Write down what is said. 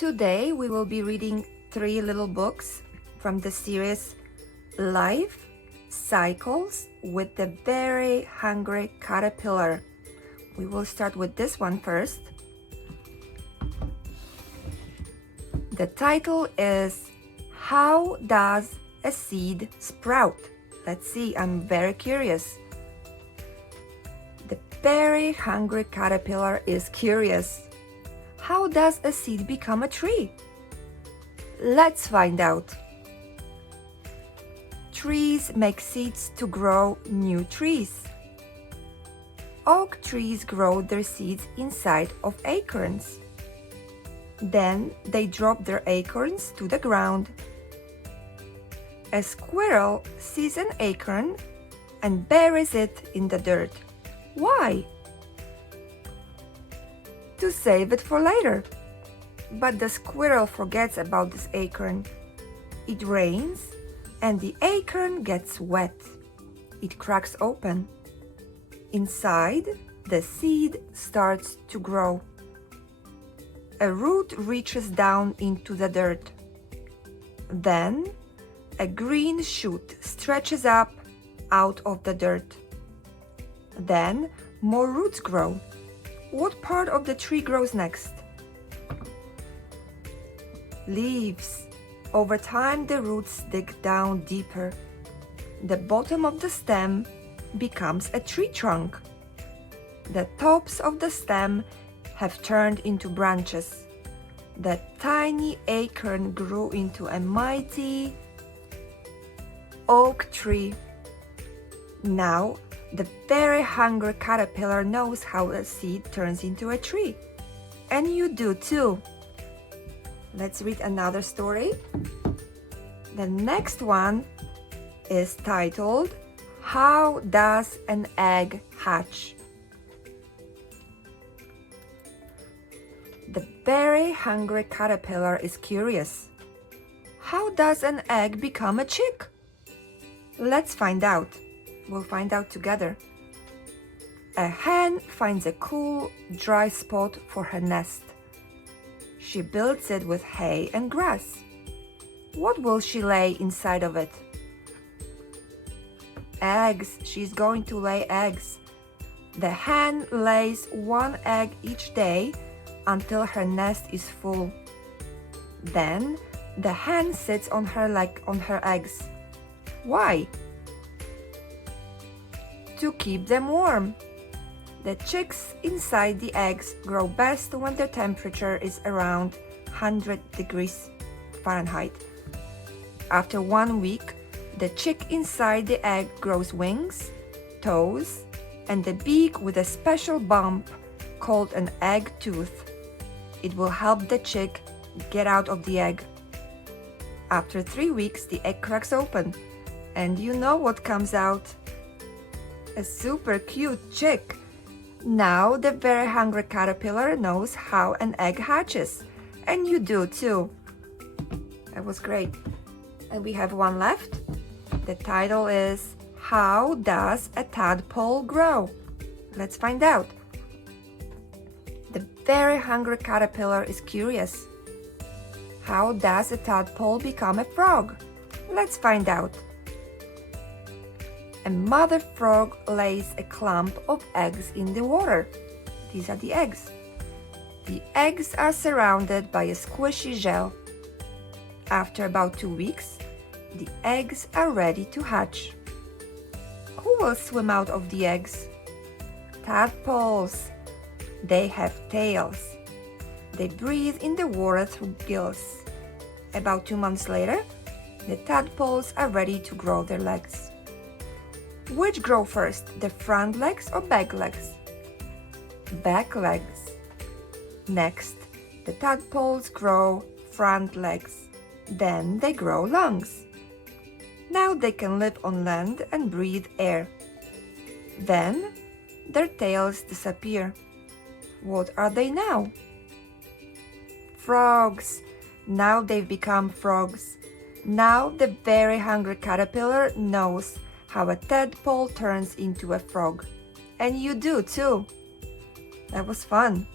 Today we will be reading 3 little books from the series Life Cycles with the Very Hungry Caterpillar. We will start with this one first. The title is How Does a Seed Sprout? Let's see, I'm very curious. The very hungry caterpillar is curious. How does a seed become a tree? Let's find out. Trees make seeds to grow new trees. Oak trees grow their seeds inside of acorns. Then they drop their acorns to the ground. A squirrel sees an acorn and buries it in the dirt. Why? To save it for later. But the squirrel forgets about this acorn. It rains and the acorn gets wet. It cracks open. Inside, the seed starts to grow. A root reaches down into the dirt. Then, a green shoot stretches up out of the dirt. Then, more roots grow. What part of the tree grows next? Leaves. Over time, the roots dig down deeper. The bottom of the stem becomes a tree trunk. The tops of the stem have turned into branches. The tiny acorn grew into a mighty oak tree. Now, the very hungry caterpillar knows how a seed turns into a tree. And you do too. Let's read another story. The next one is titled, How Does an Egg Hatch? The very hungry caterpillar is curious. How does an egg become a chick? Let's find out. We'll find out together. A hen finds a cool, dry spot for her nest. She builds it with hay and grass. What will she lay inside of it? Eggs. She's going to lay eggs. The hen lays 1 egg each day until her nest is full. Then the hen sits on her eggs. Why? To keep them warm. The chicks inside the eggs grow best when the temperature is around 100 degrees Fahrenheit. After 1 week, the chick inside the egg grows wings, toes, and a beak with a special bump called an egg tooth. It will help the chick get out of the egg. After 3 weeks, the egg cracks open, and you know what comes out? A super cute chick. Now the very hungry caterpillar knows how an egg hatches, and you do too. That was great. And we have one left. The title is How Does a Tadpole Grow? Let's find out. The very hungry caterpillar is curious. How does a tadpole become a frog? Let's find out. A mother frog lays a clump of eggs in the water. These are the eggs. The eggs are surrounded by a squishy gel. After about 2 weeks, the eggs are ready to hatch. Who will swim out of the eggs? Tadpoles. They have tails. They breathe in the water through gills. About 2 months later, the tadpoles are ready to grow their legs. Which grow first, the front legs or back legs? Back legs. Next, the tadpoles grow front legs. Then they grow lungs. Now they can live on land and breathe air. Then their tails disappear. What are they now? Frogs. Now they've become frogs. Now the very hungry caterpillar knows how a tadpole turns into a frog. And you do too. That was fun.